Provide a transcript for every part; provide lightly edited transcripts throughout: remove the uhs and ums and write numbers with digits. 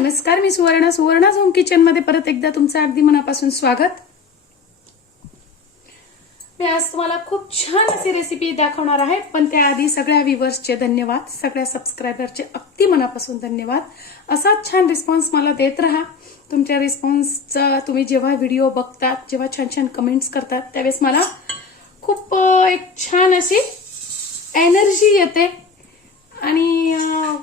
नमस्कार, मी Suvarna home kitchen मध्ये परत एकदा तुमचं अगदी मनापासून स्वागत। मी आज तुम्हाला खूप छान अशी रेसिपी दाखवणार आहे, पण त्याआधी सगळ्या व्ह्यूअर्सचे धन्यवाद, सगळ्या सबस्क्रायबरचे अगदी मनापासून धन्यवाद। असाच छान रिस्पॉन्स मला देत राहा। तुमच्या रिस्पॉन्सचा तुम्ही जेव्हा व्हिडिओ बघतात, जेव्हा छान छान कमेंट्स करतात, त्यावेळेस मला खूप एक छान अशी एनर्जी येते आणि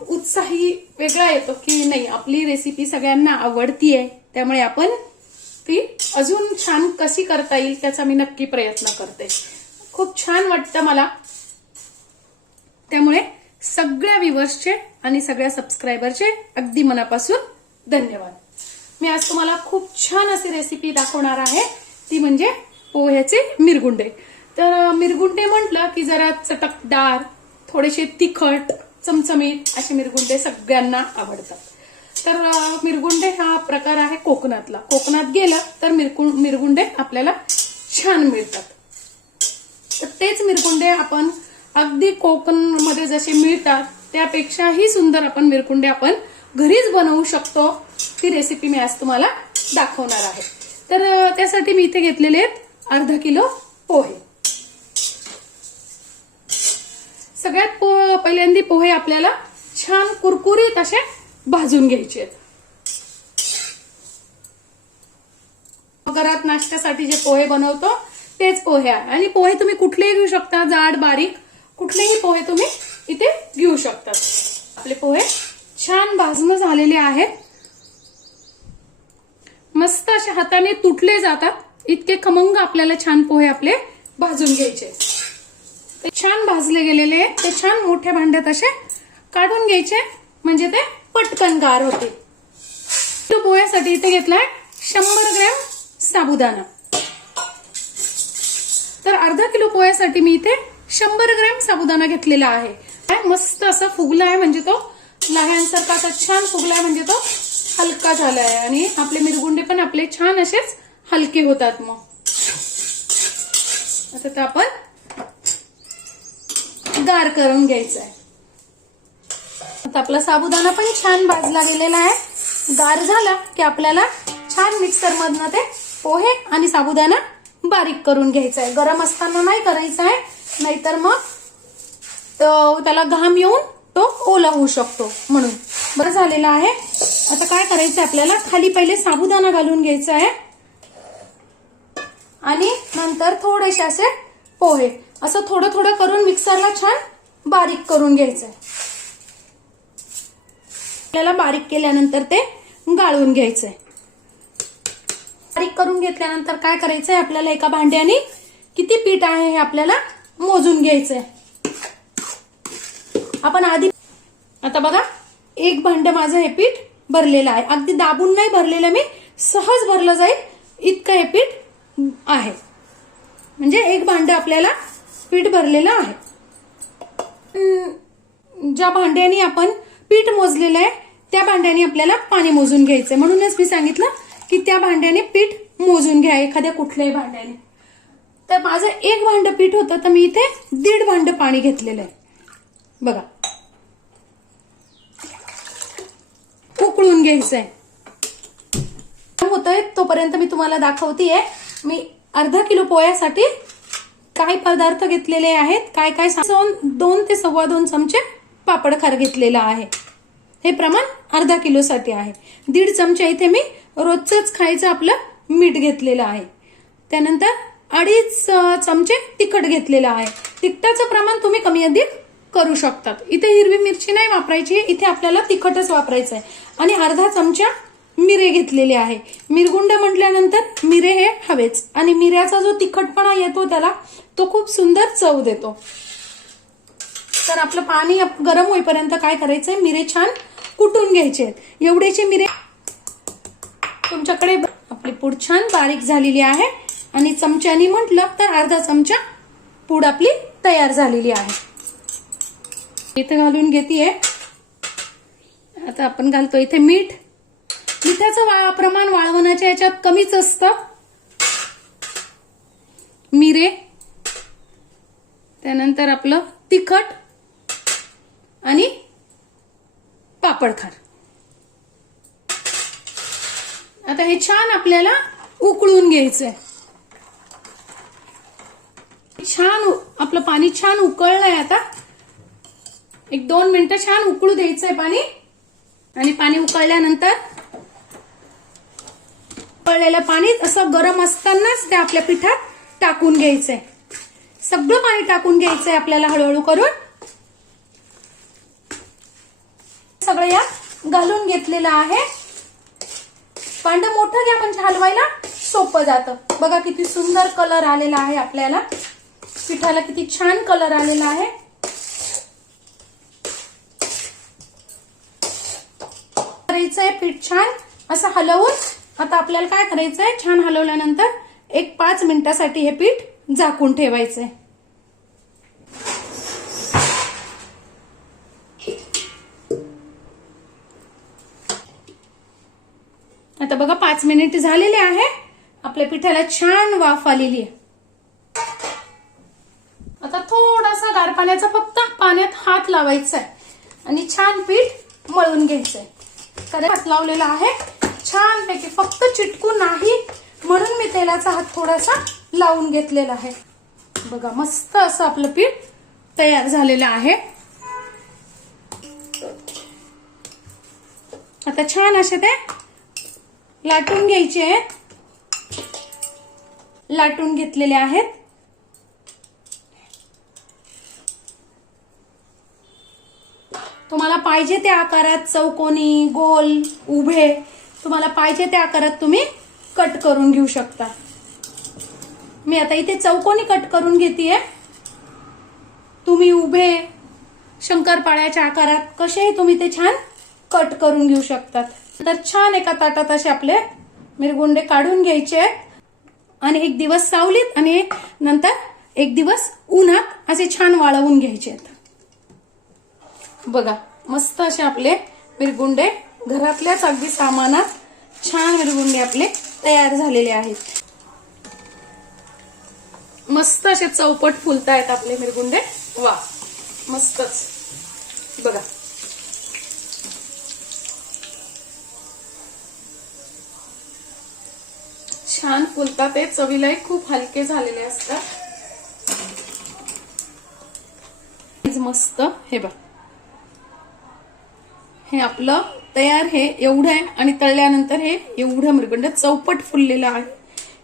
उत्साही वेगळा येतो की नाही, आपली रेसिपी सगळ्यांना आवडतीये, त्यामुळे आपण ती अजून छान कशी करता येईल त्याचा मी नक्की प्रयत्न करते। खूप छान वाटतं मला, त्यामुळे सगळ्या व्ह्यूअर्सचे आणि सगळ्या सबस्क्रायबरचे अगदी मनापासून धन्यवाद। मी आज तुम्हाला खूप छान अशी रेसिपी दाखवणार आहे, ती म्हणजे पोह्याचे मिरगुंडे। तर मिरगुंडे म्हटलं की जरा चटकदार, थोडेसे तिखट, चमचमीत असे मिरगुंडे सगळ्यांना आवडतात। तर मिरगुंडे हा प्रकार आहे कोकणातला। कोकणात गेलं तर मिरगुंडे आपल्याला छान मिळतात। तर तेच मिरगुंडे आपण अगदी कोकणमध्ये जसे मिळतात त्यापेक्षाही सुंदर आपण मिरगुंडे आपण घरीच बनवू शकतो। ती रेसिपी मी आज तुम्हाला दाखवणार आहे। तर त्यासाठी मी इथे घेतलेले आहेत अर्धा किलो पोहे। सगळ्यात पहिल्यांदा पोहे आपल्याला छान कुरकुरीत असे भाजून घ्यायचे आहेत। घरात नाश्त्यासाठी जे पोहे बनवतो तेच पोहे आहे, आणि पोहे तुम्ही कुठलेही घेऊ शकता, जाड बारीक कुठलेही पोहे तुम्ही इथे घेऊ शकता। आपले पोहे छान भाजून झालेले आहेत, मस्त अशा हाताने तुटले जातात, इतके खमंग आपल्याला छान पोहे आपले भाजून घ्यायचे। ते छान भाजले गेलेले आहेत, ते छान मोठ्या भांड्यात असे काढून घ्यायचे, म्हणजे ते पटकन गार होते। तो पोह्यासाठी इथे घेतलाय 100 ग्रॅम साबुदाणा। तर अर्धा किलो पोह्यासाठी मी इथे 100 ग्रॅम साबुदाणा घेतलेला आहे। मस्त असा फुगला आहे, म्हणजे तो लाह्यांसारखा असा छान फुगला आहे, म्हणजे तो हलका झाला आहे, आणि आपले मिरगुंडे पण आपले छान असेच हलके होतात। मग आता ते आपण गार करून घ्यायचं आहे। आता आपला साबुदाणा पण छान भाजला गेलेला आहे। गार झाला की आपल्याला छान मिक्सर मधनं ते पोहे आणि साबुदाणा बारीक करून घ्यायचा आहे। गरम असताना नाही करायचा आहे, नाहीतर मग त्याला घाम येऊन तो ओला होऊ शकतो, म्हणून बरं झालेला आहे। आता काय करायचं, आपल्याला खाली पहिले साबुदाणा घालून घ्यायचा आहे आणि नंतर थोडेसे असे पोहे असं थोडं थोडं करून मिक्सरला छान बारीक करून घ्यायचं आहे। आपल्याला बारीक केल्यानंतर ते गाळून घ्यायचंय। बारीक करून घेतल्यानंतर काय करायचंय, आपल्याला एका भांड्याने किती पीठ आहे हे आपल्याला मोजून घ्यायचंय। आपण आधी आता बघा, एक भांड माझं हे पीठ भरलेलं आहे, अगदी दाबून नाही भरलेलं, मी सहज भरलं जाईल इतकं हे पीठ आहे, म्हणजे एक भांड आपल्याला पीठ भरलेलं आहे। ज्या भांड्याने आपण पीठ मोजलेलं आहे त्या भांड्याने आपल्याला पाणी मोजून घ्यायचंय, म्हणूनच मी सांगितलं की त्या भांड्याने पीठ मोजून घ्या, एखाद्या कुठल्याही भांड्याने। तर माझं एक भांड पीठ होतं, तर मी इथे 1.5 भांड पाणी घेतलेलं आहे। बघा, उकळून घ्यायचंय। होतंय तोपर्यंत मी तुम्हाला दाखवतेय मी अर्धा किलो पोह्यासाठी काय पदार्थ घेतलेले आहेत, काय काय 2 ते 2.25 चमचे पापडखार घेतलेला आहे। हे प्रमाण अर्धा किलो साठी आहे। 1.5 चमचा इथे मी रोजच खायचं आपलं मीठ घेतलेलं आहे। त्यानंतर 2.5 चमचे तिखट घेतलेलं आहे। तिखटाचं प्रमाण तुम्ही कमी अधिक करू शकतात। इथे हिरवी मिरची नाही वापरायची, इथे आपल्याला तिखटच वापरायचं आहे। आणि अर्धा चमचा मिरे घेतलेले आहे। मिरगुंड म्हटल्यानंतर मिरे हे हवेच, आणि मिऱ्याचा जो तिखटपणा येतो त्याला तो खूप सुंदर चव देतो। तर आपलं पाणी गरम होईपर्यंत काय करायचंय, मिरे छान कुटून घ्यायचे आहेत। एवढेचे मिरे तुमच्याकडे आपली पूड छान बारीक झालेली आहे, आणि चमच्यानी म्हटलं तर अर्धा चमचा पूड आपली तयार झालेली आहे। इथे घालून घेतेय। आता आपण घालतो इथे मीठ। मिठाचं प्रमाण वाळवणाच्या याच्यात कमीच असतं। मिरे, त्यानंतर आपलं तिखट आणि पापडखार। आता हे छान आपल्याला उकळून घ्यायचंय. छान आपलं पाणी छान उकळलंय. आता 1-2 मिनिटं छान उकळू द्यायचंय पाणी. आणि पाणी उकळल्यानंतर उकळलेलं पाणी असं गरम असतानाच ते आपल्या पिठात टाकून घ्यायचंय. सगळं पाणी टाकून घ्यायचंय आपल्याला हळूहळू करून. सगळं यात घालून घेतलेलं आहे. भांडं मोठं घ्या म्हणजे हलवायला सोपं जातं. बघा किती सुंदर कलर आलेला आहे आपल्याला. पिठाला किती छान कलर आलेला आहे. करायचंय पीठ छान असं हलवून. आता आपल्याला काय करायचंय, छान हलवल्यानंतर 1-5 मिनिटासाठी हे पीठ झाकून ठेवायचंय. आता बघा 5 मिनिट झालेले आहे. आपल्या पिठाला छान वाफ आलेली आहे. आता थोडासा गार पाण्याचा फक्त पाण्यात हात लावायचा आहे आणि छान पीठ मळून घ्यायचंय. कारण हात लावलेला आहे छान पैकी, फक्त चिटकू नाही म्हणून मी तेलाचा हात थोडासा लावून घेतलेला आहे. बघा मस्त असं आपलं पीठ तयार झालेलं आहे. आता छान असे ते लाटून घ्यायचे आहेत. लाटून घेतलेले आहेत. तुम्हाला पाहिजे त्या आकारात, चौकोनी, गोल, उभे, तुम्हाला पाहिजे त्या आकारात तुम्ही कट करून घेऊ शकता. मी आता इथे चौकोनी कट करून घेतेय. तुम्ही उभे, शंकरपाळ्याच्या आकारात कसेही तुम्ही ते छान कट करून घेऊ शकतात. तर छान एका ताटात असे आपले मिरगुंडे काढून घ्यायचे आहेत आणि 1 दिवस सावलीत आणि नंतर 1 दिवस उन्हात असे छान वाळवून घ्यायचे आहेत. बघा मस्त असे आपले मिरगुंडे घरातल्याच अगदी सामानात छान मिरगुंडे आपले तयार झालेले आहेत. मस्त असे चौपट फुलतायत आपले मिरगुंडे. वा मस्तच. बघा छान फुलतात. ते चवीलाही खूप हलके झालेले असतात. मस्त. हे बघ हे आपलं तयार. हे एवढं आहे आणि तळल्यानंतर हे एवढं मिरगुंड चौपट फुललेलं आहे.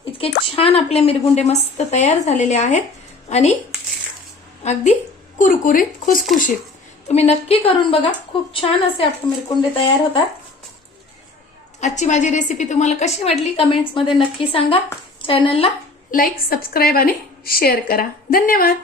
इतके छान आपले मिरगुंडे मस्त तयार झालेले आहेत आणि अगदी कुरकुरीत, खुसखुशीत. तुम्ही नक्की करून बघा. खूप छान असे आपले मिरगुंडे तयार होतात. आजची माझी रेसिपी तुम्हाला कशी वाटली कमेंट्स मध्ये नक्की सांगा. चॅनलला लाईक, सबस्क्राईब आणि शेअर करा. धन्यवाद.